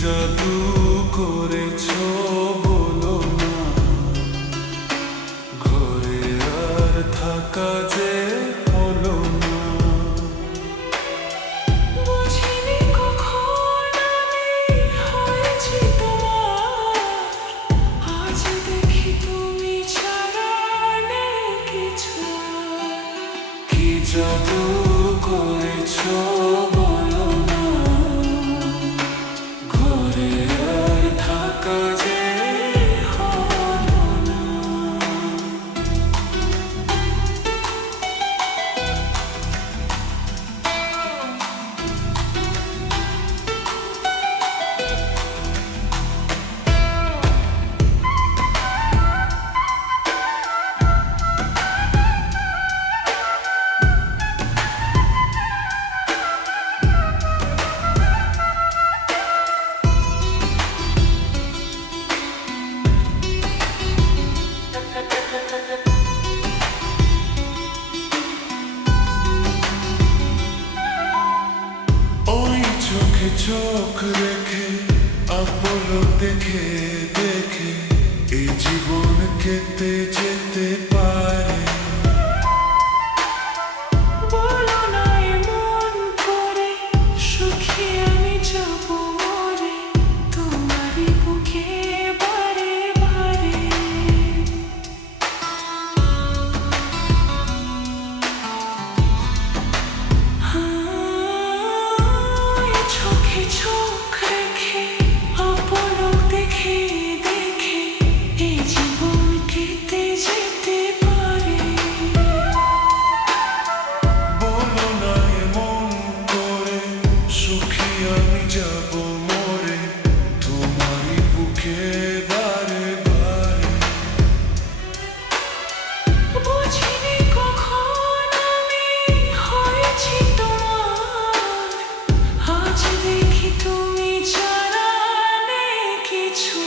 জাদু করেছো বলো না, ঘরে আর থাকা যে হলো না। বুঝিনি কখন আমি হয়েছি তোমার, আজ দেখি তুমি ছাড়া নেই কিছু। কি জাদু করেছো বলো না, ঘরে আর থাকা যে হলো না। ওই চোখে চোখ রেখে আপলো দেখে দেখে এই জীবন কেটে যেতে পারে। বলো না এমন করে, সুখী আমি যাব মরে তোমারই বুকে বারে বারে। চোখে চোখ রেখে আপলক দেখে দেখে এই জীবন কেটে যেতে পারে। বলো না এমন করে, সুখী আমি যাব মরে তোমারই বুকে বারে বারে। বুঝিনি কখন আমি হয়েছি তোমার, আজ দেখি তুমি ছাড়া নেই কিছু।